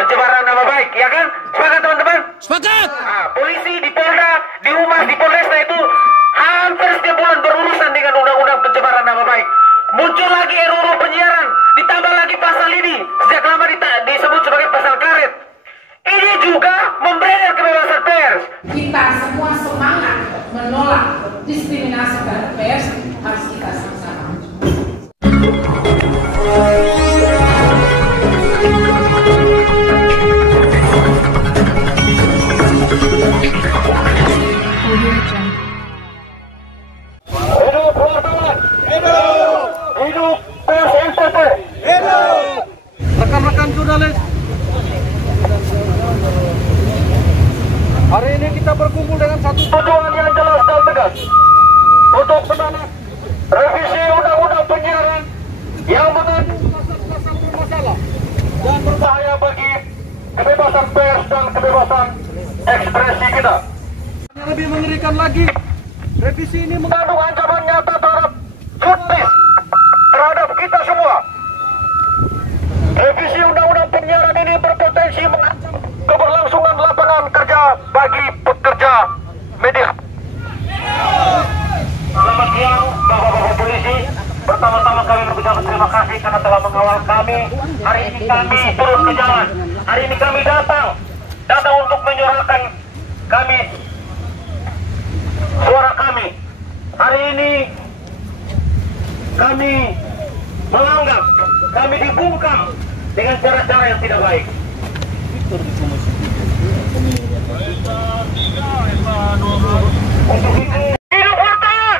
pencemaran nama baik, ya kan? Sepakat teman-teman? Sepakat. Nah, polisi di Polda, di Humas, di Polresta itu hampir setiap bulan berurusan dengan undang-undang pencemaran nama baik. Muncul lagi RUU penyiaran, ditambah lagi pasal ini, sejak lama disebut sebagai pasal karet. Ini juga memberedar kebebasan pers. Kita semua semangat menolak diskriminasi terhadap pers, harus kita sama-sama. Hidup wartawan, hidup pers NTT, Rekan-rekan jurnalis, hari ini kita berkumpul dengan satu tujuan yang jelas dan tegas untuk menolak revisi undang-undang penyiaran yang mengandung pasal-pasal bermasalah dan berbahaya bagi kebebasan pers dan kebebasan ekspresi kita. yang lebih mengerikan lagi. Revisi ini Mengandung ancaman nyata terhadap justice, terhadap kita semua. Revisi undang-undang penyiaran ini berpotensi mengancam keberlangsungan lapangan kerja bagi pekerja media. Selamat siang, Bapak-Bapak polisi. Pertama-tama kami mengucapkan terima kasih karena telah mengawal kami. Hari ini kami turun ke jalan. Hari ini kami datang untuk menyuarakan suara kami. Hari ini kami menganggap kami dibungkam dengan cara-cara yang tidak baik. Untuk itu, hidup wartawan!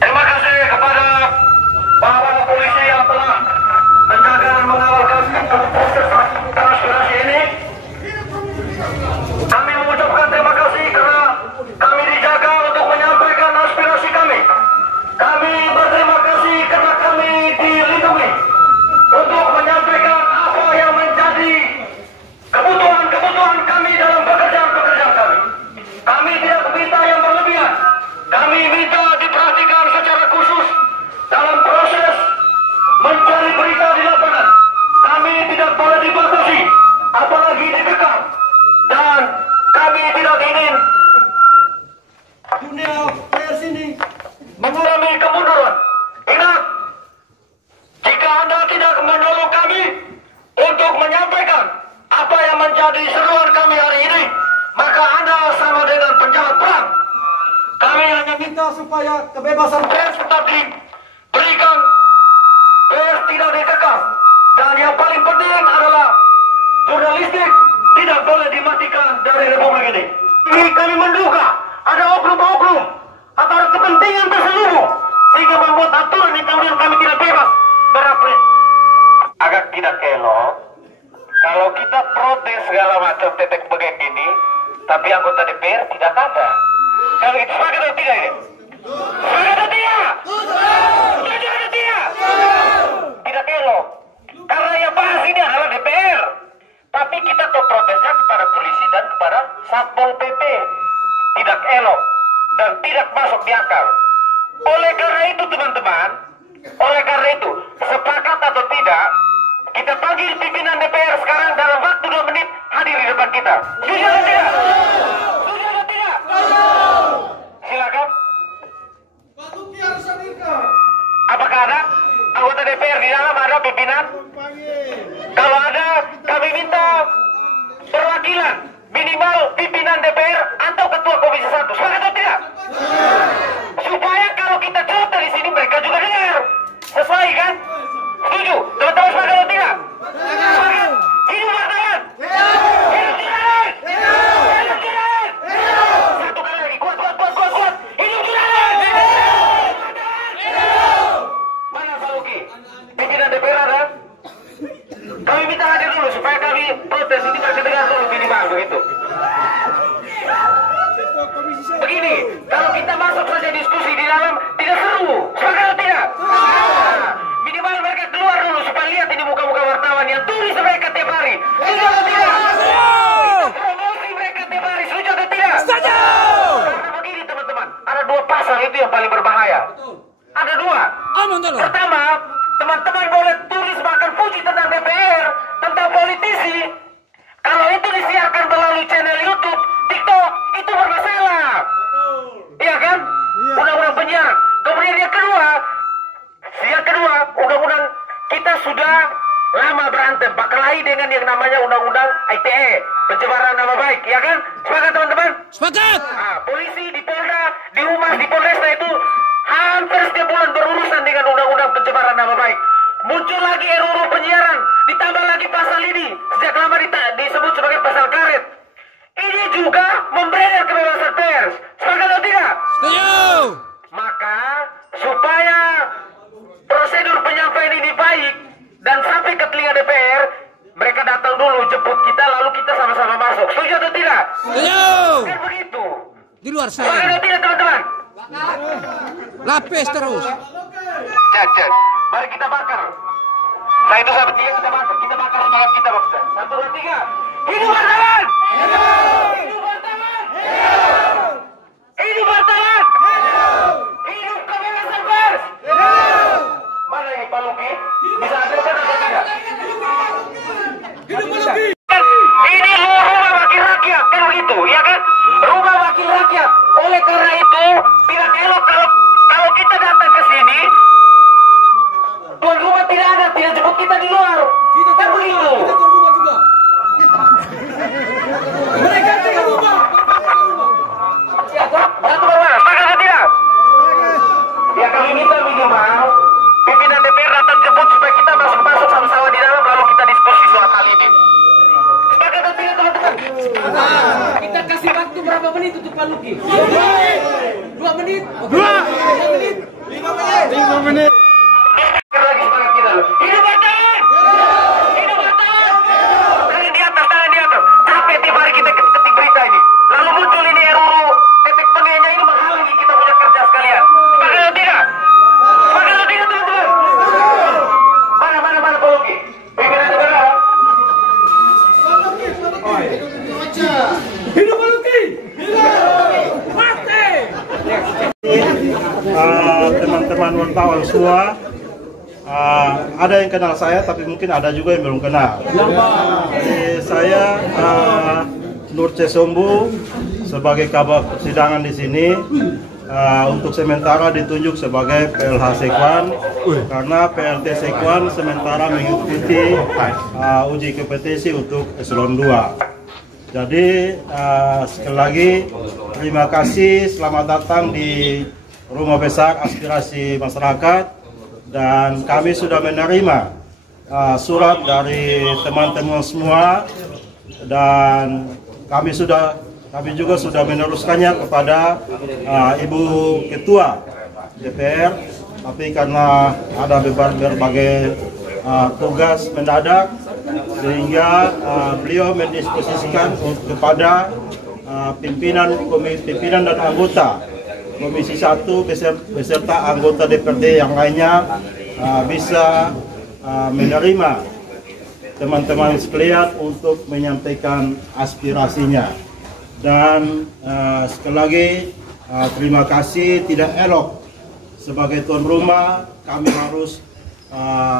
Terima kasih kepada para polisi yang telah menjaga dan mengawal kami dalam proses aspirasi ini. Kami mengucapkan terima kasih karena kami dijaga untuk menyampaikan aspirasi kami. Kami berterima kasih karena kami dilindungi untuk menyampaikan apa yang menjadi kebutuhan kami dalam pekerjaan kami. Kami tidak minta yang berlebihan. Kami minta diperhatikan secara khusus dalam proses mencari berita di lapangan. Kami tidak boleh dibatasi, apalagi dikekang. Dan kami tidak ingin dunia pers ini mengalami kemunduran. Ingat, jika Anda tidak menolong kami untuk menyampaikan apa yang menjadi seruan kami hari ini, maka Anda sama dengan penjahat perang. Kami hanya minta supaya kebebasan pers tetap diberikan, pers tidak dikekang, dan yang paling penting adalah jurnalistik tidak boleh dimatikan dari republik ini. Kami menduga ada oknum-oknum atau ada kepentingan terselubung sehingga membuat aturan yang kemudian kami tidak bebas berapa. Agak tidak elok kalau kita protes segala macam tetek begini, tapi anggota DPR tidak ada. Kalau itu sepakat atau tidak ini? Sepakat atau tidak? Setuju atau tidak? Tidak elok. Karena yang bahas ini adalah DPR. Tapi kita ke protesnya kepada polisi dan kepada Satpol PP. Tidak elok dan tidak masuk di akal. Oleh karena itu teman-teman, sepakat atau tidak, kita panggil pimpinan DPR sekarang dalam waktu 2 menit hadir di depan kita. Setuju atau tidak? Setuju atau tidak? Silakan. Apakah ada anggota DPR di dalam, ada pimpinan? Kalau ada, kami minta perwakilan minimal pimpinan DPR atau ketua Komisi 1. Sepakat atau tidak? Supaya kalau kita cerita di sini mereka juga dengar. Sesuai kan? Setuju? Teman-teman sepakat atau tidak? Sepakat? Hidup wartawan! Hidup jurnalis! Hidup jurnalis! Satu kali lagi, kuat! Hidup jurnalis! Mana Pak Luki? Pimpinan DPR ada? Kami minta hadir dulu supaya kami protes ini terdengar dulu minimal begitu. Begini, kalau kita masuk saja diskusi di dalam tidak seru, sepakat atau tidak? Minimal mereka keluar dulu supaya lihat ini muka-muka wartawan yang tulis mereka tiap dengan yang namanya undang-undang ITE, pencemaran nama baik, ya kan? Sepakat teman-teman? Sepakat. Nah, polisi di Polda, di Humas, di Polresta itu hampir setiap bulan berurusan dengan undang-undang pencemaran nama baik. Muncul lagi RUU penyiaran, ditambah lagi pasal ini, sejak lama disebut sebagai pasal karet. Ini juga memberedar kebebasan pers. Sepakat atau tidak? Setuju. Maka supaya prosedur penyampaian ini baik dan sampai ke telinga DPR, mereka datang dulu jemput kita, lalu kita sama-sama masuk. Setuju atau tidak? Setuju. Kan begitu. Di luar Sepakat sana. atau tidak teman-teman? Lapis terus. Cek. Mari kita bakar. Nah itu sahabat tiga kita bakar. Kita bakar semangat kita maksudnya. 1, 2, 3. Hidup wartawan! Hidup wartawan! Hidup wartawan! Hidup kebebasan pers! Mana ini Pak Luki? Bisa hadirkan atau tidak? Ini rumah wakil rakyat, kan begitu, ya kan? Rumah wakil rakyat. Oleh karena itu, tidak elok kalau kita datang ke sini, tuan rumah tidak ada, tidak jemput kita di luar. Kan begitu. Mereka tidak rumah. Satu rumah, sepakat atau tidak? Ya kami minta minimal pimpinan DPR datang jemput supaya kita masuk sama-sama di dalam, lalu kita diskusi soal hal ini. Sepakat atau tidak teman-teman? Kita kasih waktu berapa menit untuk Pak Luki? 2 menit. 2 menit. 5 menit. Lagi semangat kita loh. Hidup wartawan! Hidup wartawan! Tangan di atas. Capek tiap hari kita ketik berita ini. Lalu muncul ini RUU tetek pengenya ini menghalangi kita punya kerja sekalian. Sepakat atau tidak? Sepakat atau tidak teman-teman? Mana Pak Luki? Pimpinan negara. Hidup Pak Luki. Mati. Teman-teman wartawan semua, ada yang kenal saya tapi mungkin ada juga yang belum kenal. Jadi saya Nur Cesombu sebagai kabak persidangan di sini, untuk sementara ditunjuk sebagai PLH Sekwan karena PLT Sekwan sementara mengikuti uji kompetensi untuk eselon 2. Jadi sekali lagi terima kasih, selamat datang di Rumah Besar Aspirasi Masyarakat, dan kami sudah menerima surat dari teman-teman semua, dan kami juga sudah meneruskannya kepada Ibu Ketua DPR, tapi karena ada berbagai tugas mendadak sehingga beliau mendisposisikan kepada pimpinan dan anggota Komisi 1 beserta anggota DPRD yang lainnya bisa menerima teman-teman sekalian untuk menyampaikan aspirasinya. Dan sekali lagi terima kasih, tidak elok sebagai tuan rumah kami harus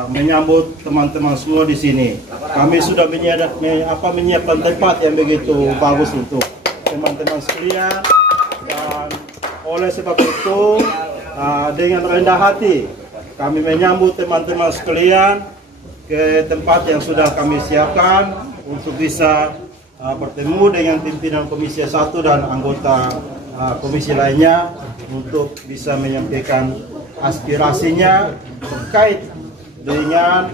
menyambut teman-teman semua di sini. Kami sudah menyiapkan tempat yang begitu bagus untuk teman-teman sekalian, dan oleh sebab itu dengan rendah hati kami menyambut teman-teman sekalian ke tempat yang sudah kami siapkan untuk bisa bertemu dengan pimpinan Komisi 1 dan anggota komisi lainnya untuk bisa menyampaikan aspirasinya terkait dengan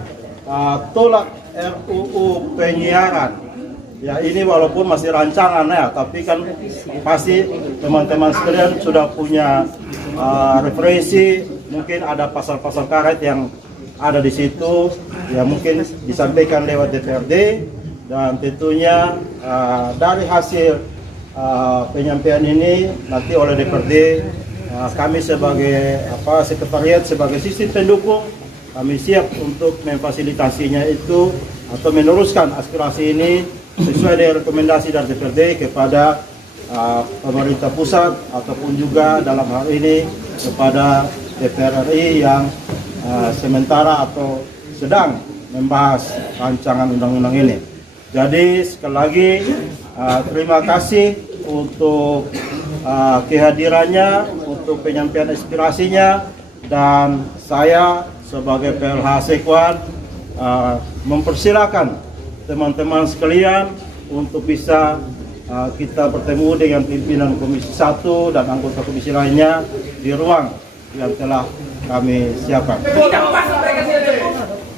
tolak RUU penyiaran. Ya, ini walaupun masih rancangan ya, tapi kan pasti teman-teman sekalian sudah punya referensi, mungkin ada pasal-pasal karet yang ada di situ, ya mungkin disampaikan lewat DPRD, dan tentunya dari hasil penyampaian ini nanti oleh DPRD, kami sebagai sekretariat, sebagai sistem pendukung, kami siap untuk memfasilitasinya itu atau meneruskan aspirasi ini sesuai dengan rekomendasi dari DPRD kepada pemerintah pusat ataupun juga dalam hal ini kepada DPR RI yang sementara atau sedang membahas rancangan undang-undang ini. Jadi sekali lagi terima kasih untuk kehadirannya, untuk penyampaian aspirasinya, dan saya sebagai PLH Sekwan mempersilakan teman-teman sekalian untuk bisa kita bertemu dengan pimpinan Komisi 1 dan anggota komisi lainnya di ruang yang telah kami siapkan. Tidak masuk mereka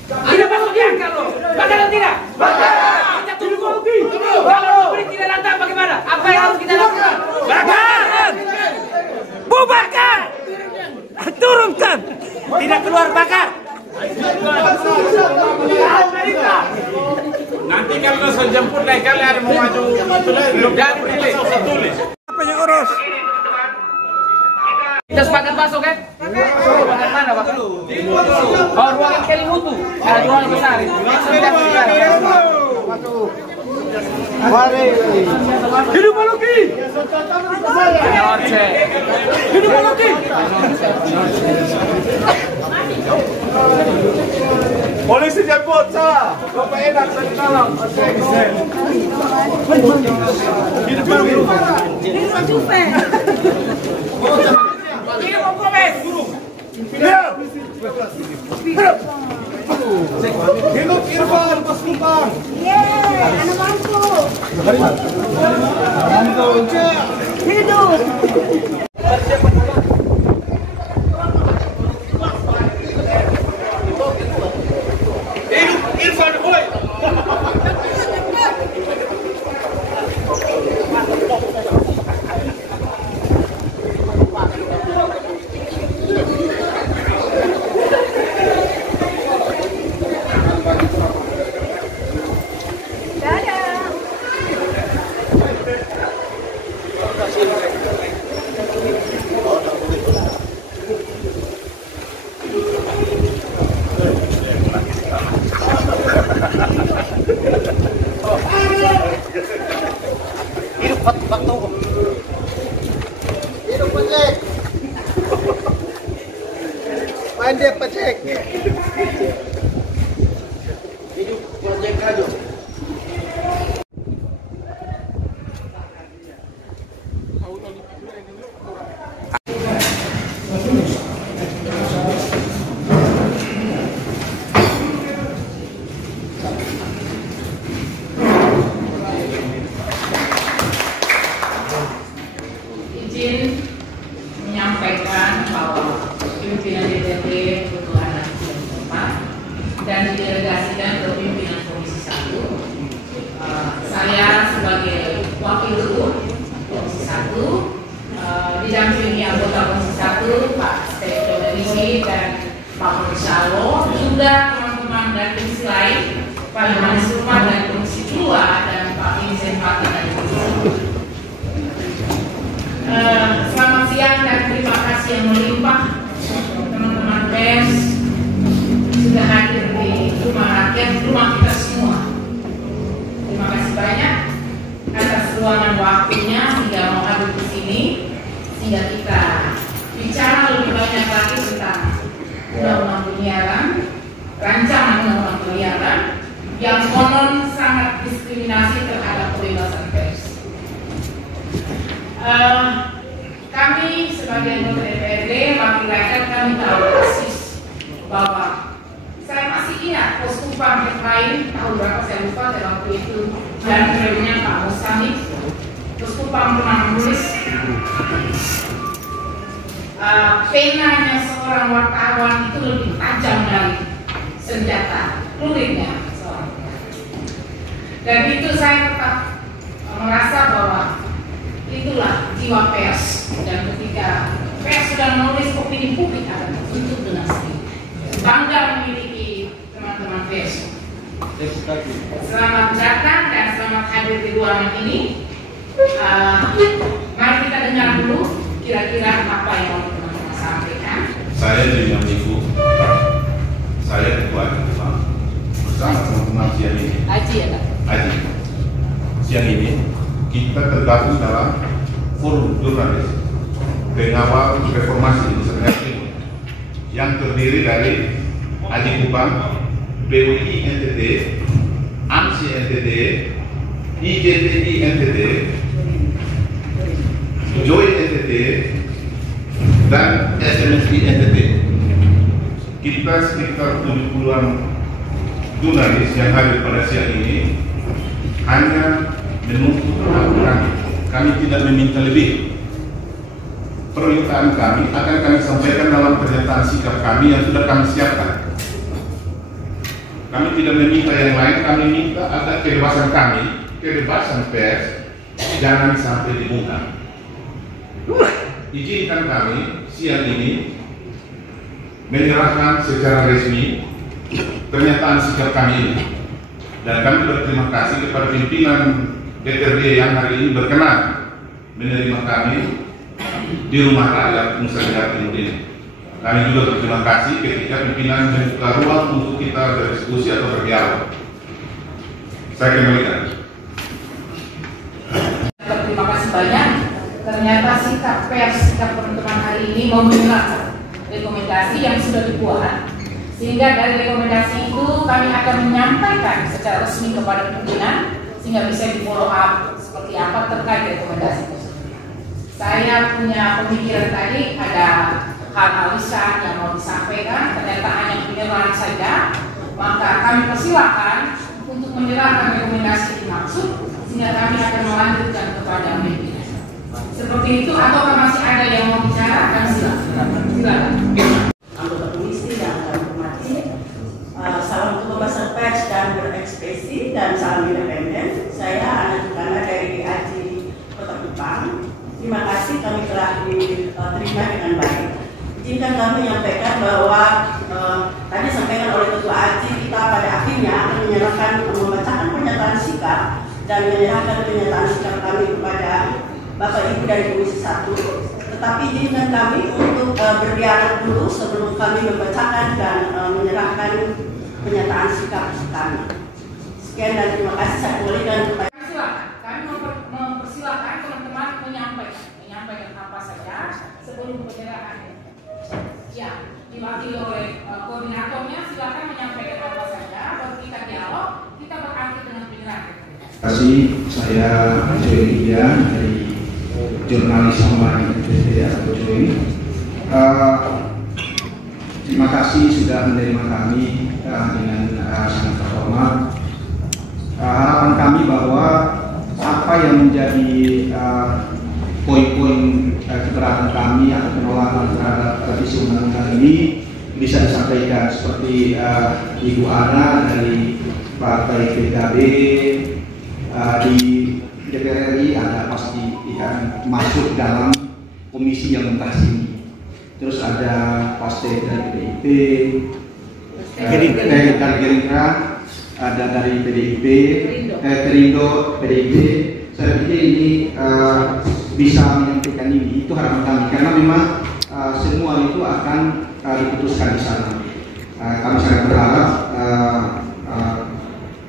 tidak masuk di akal loh. Bakar atau tidak? Bakar. Kita tunggu. Kalau publik tidak datang bagaimana? Apa yang harus kita lakukan? Bakar. Bubarkan. Turunkan. Tidak keluar bakar. Nanti kalau saya jemput naik kali ada mau maju belum jadi tulis. Apa yang urus? Kita sepakat masuk kan? Ruangan mana Pak? Oh, ruangan Kelimutu. Ada ruangan besar itu. Hidup Maluki! Hidup Maluki! Polisi jemput sah. Bapak enak saya tolong. Hidup Maluki. Hidup Gomez! Hidup Irfan Paskumpang. Anak mampu. Hidup. Irfan boy. Pandai pecek. Izin menyampaikan bahwa pimpinan DPP kebutuhan yang tepat dan didelegasikan ke pimpinan Komisi 1. Saya sebagai wakil ketua Komisi 1 didampingi anggota Komisi 1 Pak Stefano Delisi dan Pak Mursalo, juga teman-teman dari komisi lain Pak Yohanes Rumah dari Komisi 2 dan Pak Vincent Pati dari Komisi 1. Selamat siang dan terima kasih yang melimpah teman-teman pers sudah hadir di rumah rakyat, rumah kita semua. Terima kasih banyak atas luangan waktunya hingga mau hadir di sini sehingga kita bicara lebih banyak lagi tentang undang-undang penyiaran, rancangan undang-undang penyiaran yang konon sangat diskriminasi terhadap kebebasan pers. Kami sebagai anggota DPRD wakil rakyat kami tahu persis bahwa saya masih ingat Poskupam lain tahun berapa saya lupa pada waktu itu dan periodenya Pak Mustamik. Poskupam pernah menulis penanya seorang wartawan itu lebih tajam dari senjata pelurunya seorang. Dan itu saya tetap merasa bahwa itulah jiwa pers, dan ketika pers sudah menulis opini publik akan tertutup dengan sendiri. Bangga memiliki teman-teman pers. Selamat datang dan selamat hadir di ruangan ini. Mari kita dengar dulu kira-kira apa yang mau teman-teman sampaikan. Saya dengan Ibu, saya ketua bersama teman-teman siang ini. Aji ya Kak? Aji. Siang ini kita tergabung dalam forum jurnalis pengawal reformasi Indonesia Timur yang terdiri dari Aji Kupang, PUI NTT, ANSI NTT, IJTI NTT, Joy NTT, dan SMSI NTT. Kita sekitar 70-an jurnalis yang hadir pada siang ini hanya menuntut aturan. Kami tidak meminta lebih. Permintaan kami akan kami sampaikan dalam pernyataan sikap kami yang sudah kami siapkan. Kami tidak meminta yang lain, kami minta ada kebebasan kami, kebebasan pers, jangan sampai dibungkam. Izinkan kami siang ini menyerahkan secara resmi pernyataan sikap kami ini. Dan kami berterima kasih kepada pimpinan DPRD yang hari ini berkenan menerima kami di rumah rakyat Nusa Tenggara Timur ini. Kami juga berterima kasih ketika pimpinan membuka ruang untuk kita berdiskusi atau berdialog. Saya kembalikan. Terima kasih banyak. Ternyata sikap pers, sikap teman-teman hari ini memenuhi rekomendasi yang sudah dibuat, sehingga dari rekomendasi itu kami akan menyampaikan secara resmi kepada pimpinan sehingga bisa di follow up seperti apa terkait rekomendasi tersebut. Saya punya pemikiran tadi ada hal-hal lisan yang mau disampaikan, ternyata hanya penyerahan saja, maka kami persilahkan untuk menyerahkan rekomendasi dimaksud sehingga kami akan melanjutkan kepada pimpinan. Seperti itu, atau masih ada yang mau bicara? Kami silakan. Anggota komisi yang kami hormati, salam kebebasan pers dan berekspresi dan salam independen. Saya Ana Jukana dari DAJ Kota Kupang. Terima kasih kami telah diterima dengan baik. Izinkan kami menyampaikan bahwa tadi sampaikan oleh Ketua AJ, kita pada akhirnya akan menyerahkan membacakan pernyataan sikap dan menyerahkan pernyataan sikap kami kepada Bapak Ibu dari Komisi 1. Tetapi izinkan kami untuk berdialog dulu sebelum kami membacakan dan menyerahkan pernyataan sikap kami. Sekian dan terima kasih. Saya kembalikan kepada kami mempersilahkan teman-teman menyampaikan apa saja sebelum penyerahan. Ya, diwakili oleh koordinatornya, silakan menyampaikan apa saja, baru kita dialog, kita berakhir dengan penyerahan. Terima kasih, saya Joy Lydia dari jurnalis online atau Joy. Terima kasih sudah menerima kami dengan sangat terhormat. Harapan kami bahwa apa yang menjadi poin-poin keberatan kami atau penolakan terhadap revisi undang-undang ini bisa disampaikan seperti Ibu Ana dari Partai PKB di DPR RI ada pasti yang masuk dalam komisi yang membahas ini. Terus ada pasti dari PDIP, dari Gerindra, ada dari PDIP, Perindo, PDIP. Saya pikir ini bisa menyampaikan ini, itu harapan kami karena memang semua itu akan diputuskan di sana. Kami sangat berharap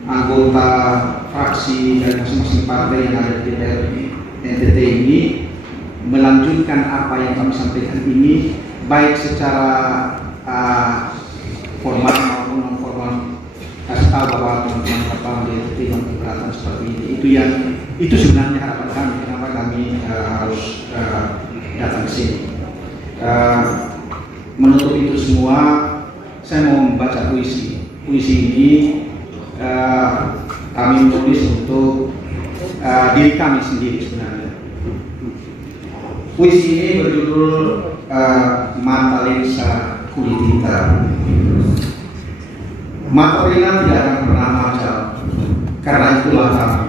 anggota fraksi dari masing-masing partai yang ada di DPR NTT ini melanjutkan apa yang kami sampaikan ini, baik secara formal maupun non formal, kasih tahu bahwa teman-teman kapal di NTT yang keberatan seperti ini. Itu sebenarnya harapan kami. Kenapa kami harus datang ke sini? Menutup itu semua, saya mau membaca puisi. Puisi ini kami tulis untuk diri kami sendiri sebenarnya. Puisi ini berjudul Mata Lensa Kulit Hitam. Mata Lensa tidak akan pernah macam, karena itulah kami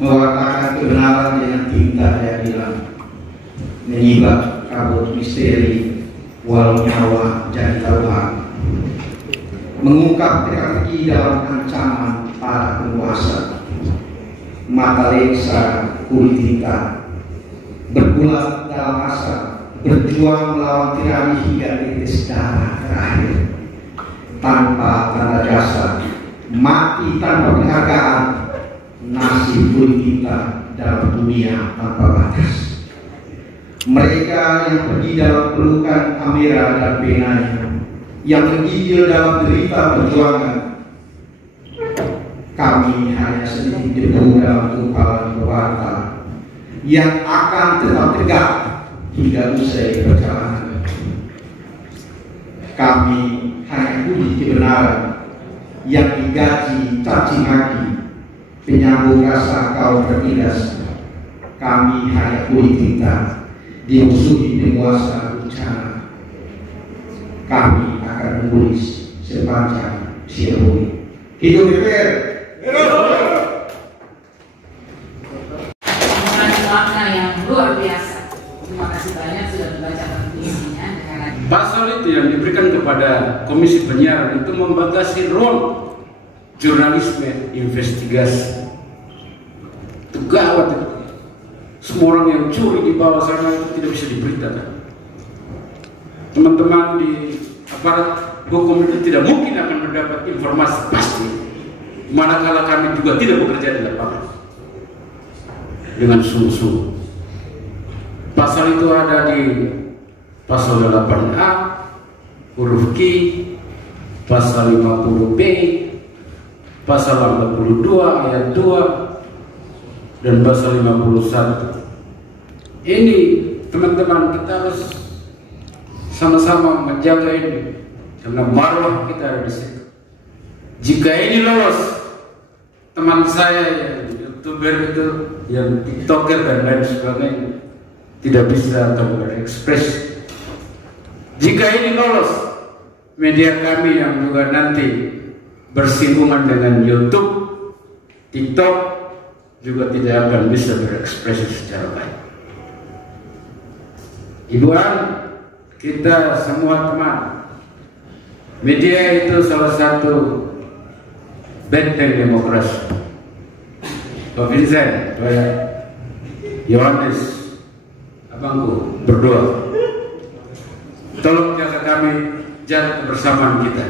mewartakan kebenaran dengan tinta yang hilang, menyibak kabut misteri walau nyawa jadi taruhan, mengungkap teka-teki dalam ancaman para penguasa. Mata lensa kulit hitam, bergulat dalam asa, berjuang melawan tirani hingga tetes darah terakhir, tanpa tanda jasa, mati tanpa penghargaan, nasib kulit hitam dalam dunia tanpa batas. Mereka yang pergi dalam pelukan kamera dan penanya, yang menggigil dalam derita perjuangan, kami hanya sedikit debu dalam gumpalan pewarta yang akan tetap tegak hingga usai perjalanan. Kami hanya puji kebenaran yang digaji caci maki, penyambung rasa kaum tertindas, kami hanya kulit kita dimusuhi penguasa bencana. Kami akan menulis sepanjang siang bumi. Hidup DPR. Makna yang luar biasa. Terima kasih banyak sudah membacakan isinya. Pasal itu yang diberikan kepada Komisi Penyiaran itu membatasi ruang jurnalisme investigasi. Itu gawat itu. Semua orang yang curi di bawah sana itu tidak bisa diberitakan. Teman-teman di aparat hukum itu tidak mungkin akan mendapat informasi pasti, manakala kami juga tidak bekerja di lapangan dengan sungguh-sungguh. Pasal itu ada di pasal 8A huruf Q, pasal 50B, pasal 42 ayat 2 dan pasal 51. Ini teman-teman kita harus sama-sama menjaga ini karena marwah kita ada di situ. Jika ini lolos, teman saya yang YouTuber itu, yang TikToker dan lain sebagainya tidak bisa atau berekspresi. Jika ini lolos, media kami yang juga nanti bersinggungan dengan YouTube, TikTok juga tidak akan bisa berekspresi secara baik. Ibuan, kita semua teman, media itu salah satu benteng demokrasi. Pak Vincent, Pak Yohanes, abangku berdoa, tolong jaga kami, jaga kebersamaan kita.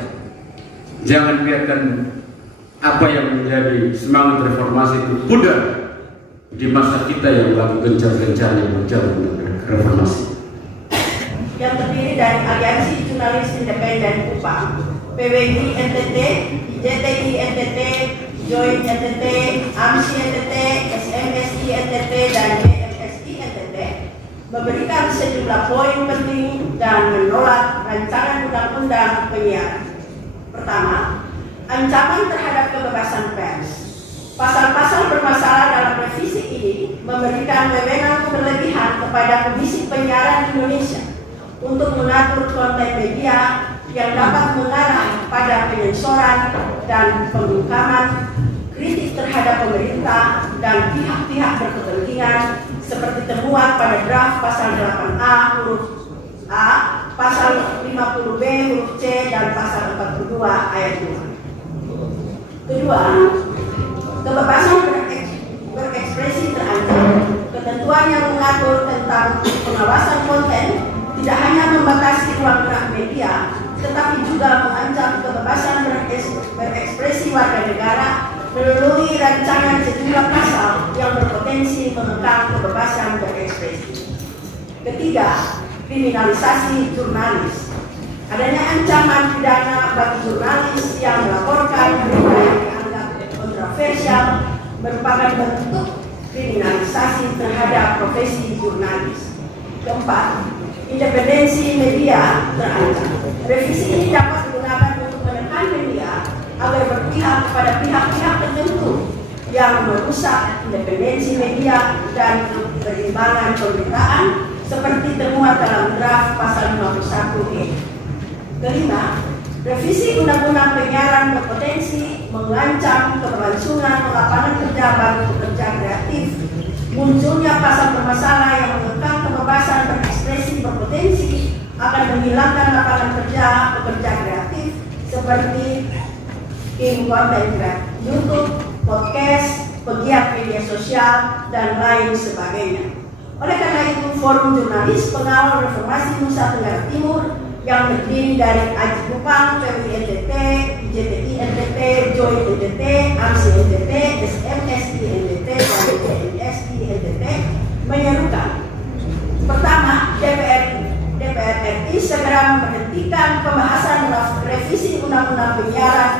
Jangan biarkan apa yang menjadi semangat reformasi itu pudar di masa kita yang lagi gencar-gencarnya berjalan untuk reformasi. Yang terdiri dari Aliansi Jurnalis Independen Kupang, PWI NTT, IJTI NTT, Join NTT, AMSI NTT, SMSI NTT, dan BMSI NTT, memberikan sejumlah poin penting dan menolak rancangan undang-undang penyiaran. Pertama, ancaman terhadap kebebasan pers. Pasal-pasal bermasalah dalam revisi ini memberikan wewenang berlebihan kepada Komisi Penyiaran Indonesia untuk mengatur konten media yang dapat mengarah pada penyensoran dan pembungkaman kritik terhadap pemerintah dan pihak-pihak berkepentingan seperti temuan pada draft pasal 8A huruf A, pasal 50B huruf C, dan pasal 42 ayat 2. Kedua, kebebasan berekspresi terancam. Ketentuan yang mengatur tentang pengawasan konten tidak hanya membatasi ruang gerak media, tetapi juga mengancam kebebasan berekspresi warga negara melalui rancangan sejumlah pasal yang berpotensi mengekang kebebasan berekspresi. Ketiga, kriminalisasi jurnalis. Adanya ancaman pidana bagi jurnalis yang melaporkan berita yang dianggap kontroversial merupakan bentuk kriminalisasi terhadap profesi jurnalis. Keempat, independensi media terancam. Revisi ini dapat digunakan untuk menekan media agar berpihak kepada pihak-pihak tertentu yang merusak independensi media dan keseimbangan pemberitaan seperti termuat dalam draft pasal 51E. Kelima, revisi undang-undang penyiaran berpotensi mengancam keberlangsungan lapangan kerja bagi pekerja kreatif. Munculnya pasal bermasalah yang mengekang kebebasan berekspresi berpotensi akan menghilangkan lapangan kerja pekerja kreatif seperti konten YouTube, podcast, pegiat media sosial, dan lain sebagainya. Oleh karena itu, Forum Jurnalis Pengawal Reformasi Nusa Tenggara Timur yang terdiri dari Aji Kupang, PWI NTT, IJTI NTT, Join NTT, AMSI NTT, SMSI NTT, dan BMSI NTT menyerukan. Pertama, DPR RI segera menghentikan pembahasan revisi Undang-Undang Penyiaran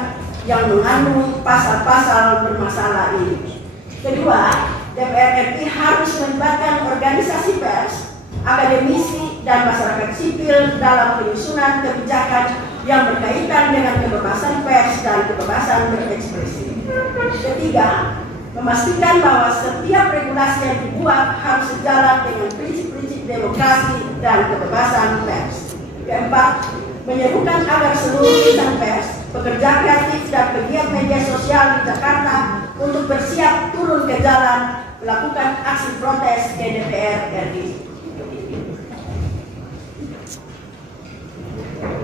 yang mengandung pasal-pasal bermasalah ini. Kedua, DPR RI harus melibatkan organisasi pers, akademisi, dan masyarakat sipil dalam penyusunan kebijakan yang berkaitan dengan kebebasan pers dan kebebasan berekspresi. Ketiga, memastikan bahwa setiap regulasi yang dibuat harus sejalan dengan prinsip-prinsip demokrasi dan kebebasan pers. Keempat, menyerukan agar seluruh insan pers, pekerja kreatif dan pegiat media sosial di Jakarta untuk bersiap turun ke jalan melakukan aksi protes ke DPR RI.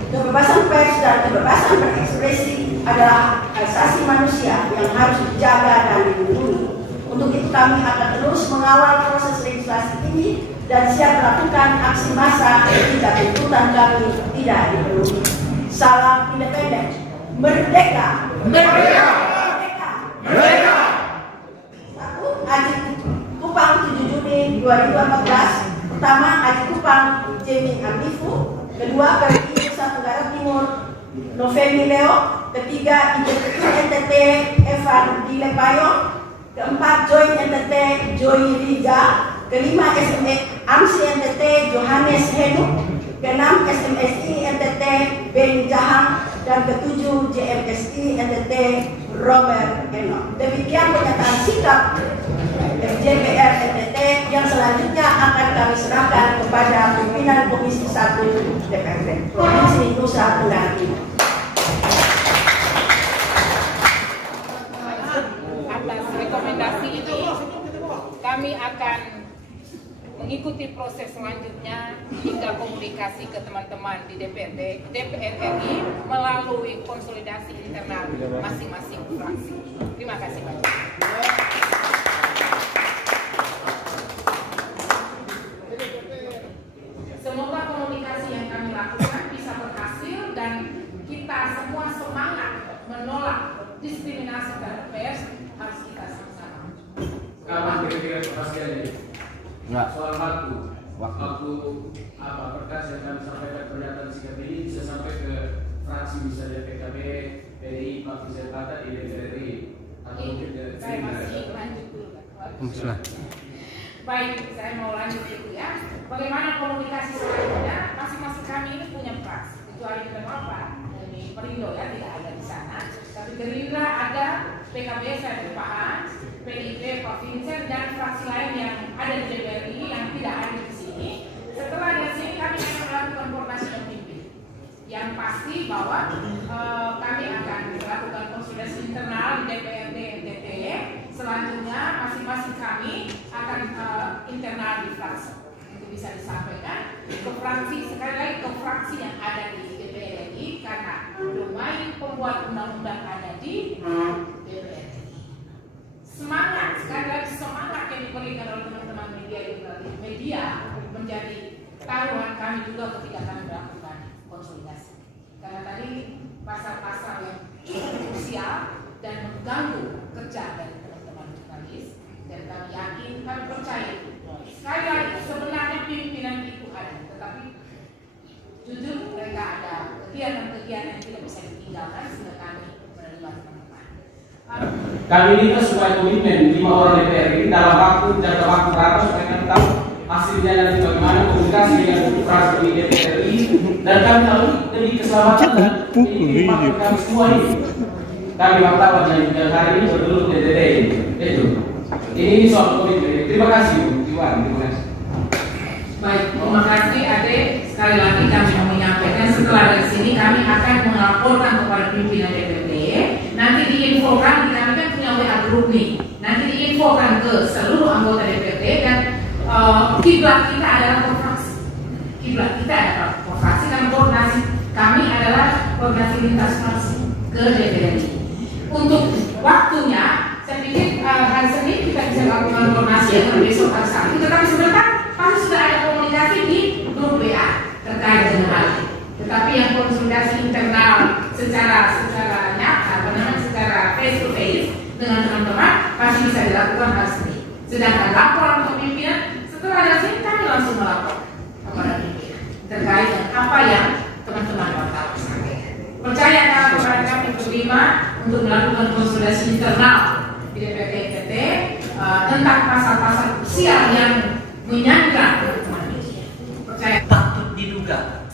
Kebebasan pers dan kebebasan berekspresi adalah hak asasi manusia yang harus dijaga dan dilindungi. Untuk itu kami akan terus mengawal proses legislasi ini dan siap melakukan aksi massa jika tuntutan kami tidak dipenuhi. Salam independen, merdeka, merdeka, merdeka, merdeka. 1. Aji Kupang 7 Juni 2014. Pertama, Aji Kupang Jemi Amifu. Kedua, PWI Nusa Tenggara Timur Novemi Leo. Ketiga, IJPI NTT Evan Dilepayong. Keempat, Join NTT Joy Riza. Kelima, AMSI NTT Johannes Henu. Keenam, SMSI NTT Ben Jahang. Dan ketujuh, JMSI NTT Robert Eno. Demikian pernyataan sikap FJPR NTT yang selanjutnya akan kami serahkan kepada pimpinan Komisi 1 DPRD Provinsi Nusa Tenggara Timur. Atas rekomendasi ini, kami akan mengikuti proses selanjutnya hingga komunikasi ke teman-teman di DPR RI melalui konsolidasi internal masing-masing fraksi. Terima kasih banyak. Semoga komunikasi yang kami lakukan bisa berhasil dan kita semua semangat menolak diskriminasi terhadap pers harus kita sama-sama. Kapan kira-kira kepastiannya? Soal waktu apa berkas yang kami sampaikan pernyataan sikap ini bisa sampai ke fraksi misalnya PKB, PDI, Partai Demokrat di DPR RI atau mungkin ke Saya masih lanjut dulu. Baik, saya mau lanjut dulu ya. Bagaimana komunikasi selanjutnya? Masing-masing kami ini punya fraksi, kecuali Demokrat, ini Perindo ya tidak ada di sana. Tapi Gerindra ada, PKB saya berpaham, PDIP, Pak Vincent dan fraksi lain yang ada di DPR ini yang tidak ada di sini. Setelah dari sini kami akan melakukan koordinasi dan pimpin. Yang pasti bahwa kami akan melakukan konsolidasi internal di DPRD NTT. Selanjutnya masing-masing kami akan internal di fraksi. Itu bisa disampaikan ke fraksi, sekali lagi ke fraksi yang ada di DPR RI karena domain pembuat undang-undang ada di DPR. Semangat, sekali lagi semangat yang diberikan oleh teman-teman media menjadi taruhan kami juga ketika kami melakukan konsolidasi. Karena tadi pasal-pasal yang cukup krusial dan mengganggu kerja dari teman-teman jurnalis dan kami yakin, kami percaya sekali lagi sebenarnya pimpinan itu ada, tetapi jujur mereka ada kegiatan-kegiatan yang tidak bisa ditinggalkan sehingga kami menerima teman-teman. Kami ini sesuai komitmen 5 orang DPR ini dalam jangka waktu berapa supaya kami tahu hasilnya nanti bagaimana komunikasi dengan fraksi di DPR RI dan kami lalu demi keselamatan dan kami semua ini. Kami wartawan yang hari ini berduduk di DPR itu. Ini soal komitmen. Terima kasih, Iwan. Terima kasih. Baik, terima kasih Ade. Sekali lagi kami mau menyampaikan setelah dari sini kami akan melaporkan kepada pimpinan DPRD. Nanti diinfokan, kami kan punya WA group nih. Nanti diinfokan ke seluruh anggota DPRD dan kiblat kita adalah konfraksi. Kiblat kita adalah konfraksi dan koordinasi kami adalah koordinasi lintas fraksi ke DPRD. Untuk waktunya, saya pikir hari Senin kita bisa lakukan koordinasi atau besok hari Sabtu. Tetapi sebentar pasti sudah ada komunikasi di grup WA terkait dengan hal ini. Tetapi yang konsolidasi internal secara nyata, secara face to face dengan teman-teman pasti bisa dilakukan hari Senin. Sedangkan laporan kepimpinan setelah dari sini kami langsung melapor kepada pimpinan terkait dengan apa yang teman-teman wartawan sampaikan. Percaya kepada kami berlima untuk melakukan konsolidasi internal di DPRD NTT tentang pasal-pasal krusial yang menyandra teman-teman media. Percaya patut diduga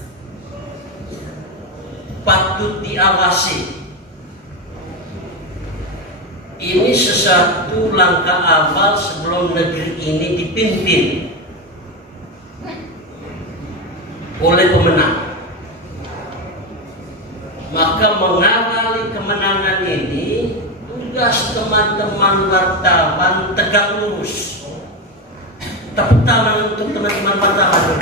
diawasi. Ini sesuatu langkah awal sebelum negeri ini dipimpin oleh pemenang. Maka mengawali kemenangan ini tugas teman-teman wartawan tegak lurus. Tepuk tangan untuk teman-teman wartawan.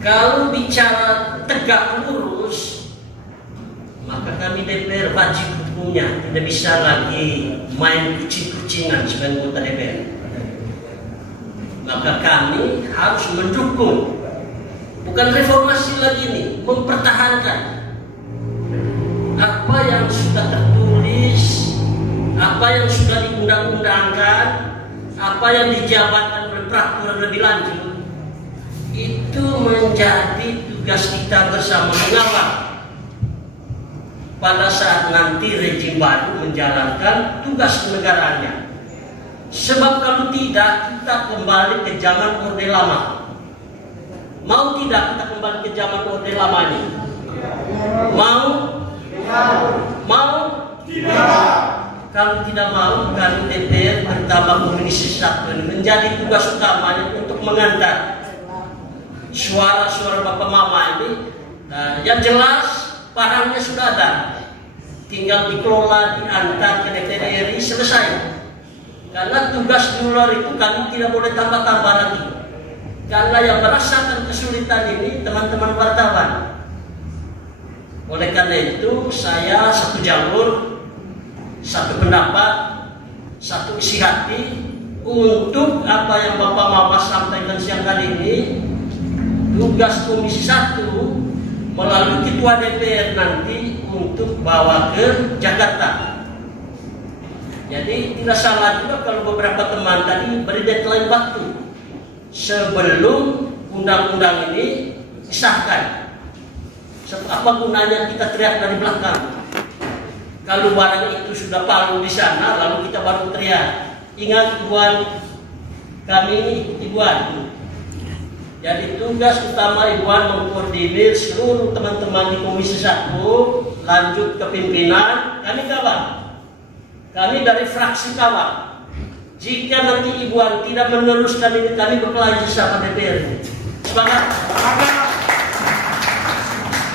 Kalau bicara tegak lurus, maka kami DPR wajib hukumnya, tidak bisa lagi main kucing-kucingan sebagai anggota DPR. Maka kami harus mendukung, bukan reformasi lagi ini, mempertahankan apa yang sudah tertulis, apa yang sudah diundang-undangkan, apa yang dijabarkan oleh peraturan lebih lanjut. Itu menjadi tugas kita bersama mengawal pada saat nanti rejim baru menjalankan tugas kenegaraannya. Sebab kalau tidak, kita kembali ke zaman Orde Lama. Mau tidak kita kembali ke zaman Orde Lama ini? Mau? Mau? Tidak. Kalau tidak mau, kami DPR bertambah Komisi 1 ini menjadi tugas utamanya untuk mengantar suara-suara Bapak Mama ini. Yang jelas barangnya sudah ada, tinggal dikelola, diantar ke DPR RI, selesai. Karena tugas di luar itu kami tidak boleh tambah-tambah lagi. Karena yang merasakan kesulitan ini teman-teman wartawan. Oleh karena itu saya satu jalur, satu pendapat, satu isi hati untuk apa yang Bapak Mama sampaikan siang kali ini. Tugas Komisi 1 melalui Ketua DPR nanti untuk bawa ke Jakarta. Jadi tidak salah juga kalau beberapa teman tadi beri deadline waktu sebelum undang-undang ini disahkan. Apa gunanya kita teriak dari belakang? Kalau barang itu sudah palu di sana, lalu kita baru teriak. Ingat Ibuan, kami ini Ibuan. Jadi tugas utama Ibuan mengkoordinir seluruh teman-teman di Komisi 1, lanjut ke pimpinan, kami kawan. Kami dari fraksi kawan. Jika nanti Ibuan tidak meneruskan ini, kami berkelahi sama DPR. Semangat.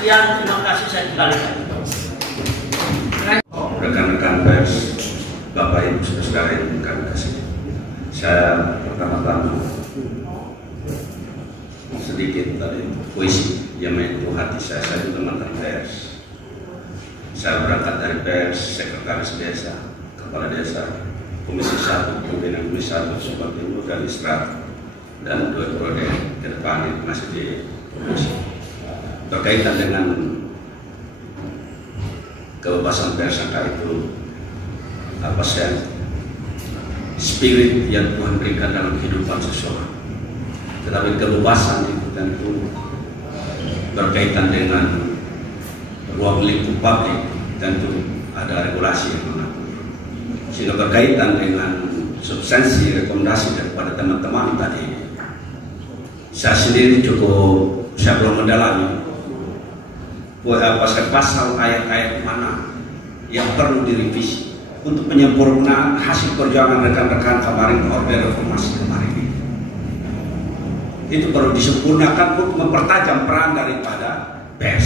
Sekian, terima kasih, saya kembalikan. Rekan-rekan pers, Bapak Ibu saudara yang kami kasih. Saya pertama-tama sedikit tadi puisi yang menyentuh hati saya juga mantan pers. Saya berangkat dari pers, sekretaris desa, kepala desa, Komisi 1, pimpinan Komisi 1 seperti itu dan istirahat dan 2 periode ke depan ini masih di komisi. Berkaitan dengan kebebasan pers itu apa sih spirit yang Tuhan berikan dalam kehidupan seseorang. Tetapi kebebasan itu tentu berkaitan dengan ruang lingkup publik, tentu ada regulasi yang mengatur. Sehingga berkaitan dengan substansi rekomendasi daripada teman-teman tadi, saya sendiri saya belum mendalami pasal ayat-ayat mana yang perlu direvisi untuk penyempurnaan hasil perjuangan rekan-rekan kemarin Orde Reformasi kemarin ini. Itu perlu disempurnakan untuk mempertajam peran daripada pers.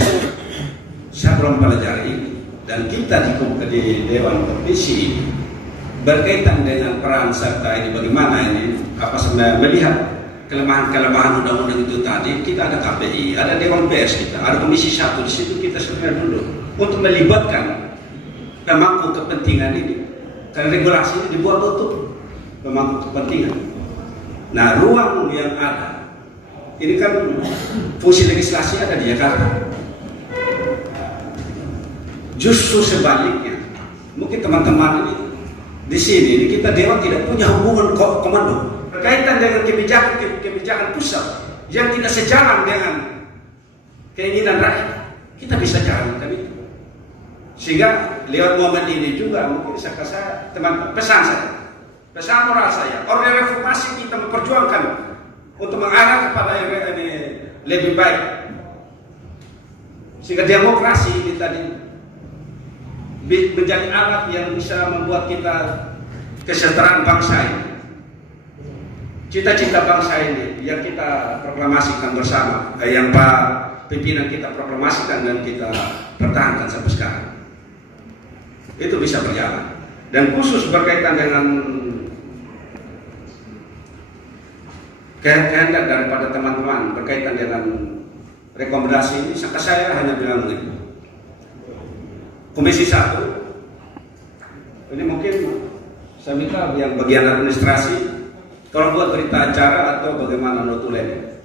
Saya belum pelajari ini, dan kita di Dewan Komisi berkaitan dengan peran serta ini bagaimana ini apa sebenarnya melihat kelemahan-kelemahan undang-undang itu tadi. Kita ada KPI, ada Dewan Pers, kita ada Komisi 1 di situ. Kita sebenarnya dulu untuk melibatkan pemangku kepentingan ini, karena regulasi ini dibuat untuk pemangku kepentingan. Nah, ruang yang ada ini kan fungsi legislasi ada di Jakarta. Justru sebaliknya, mungkin teman-teman ini di sini ini kita Dewan tidak punya hubungan komando berkaitan dengan kebijakan pusat yang tidak sejalan dengan keinginan rakyat. Kita bisa jalankan itu. Sehingga lewat momen ini juga mungkin saya pesan moral saya, Orde Reformasi kita memperjuangkan untuk mengarah kepada yang lebih baik. Sehingga demokrasi ini tadi menjadi alat yang bisa membuat kita kesejahteraan bangsa ini. Cita-cita bangsa ini yang kita proklamasikan bersama, yang Pak pimpinan kita proklamasikan dan kita pertahankan sampai sekarang, itu bisa berjalan. Dan khusus berkaitan dengan kehendak daripada teman-teman berkaitan dengan rekomendasi ini, saya hanya bilang begini. Komisi 1 ini mungkin saya minta yang bagian administrasi, kalau buat berita acara atau bagaimana notulen,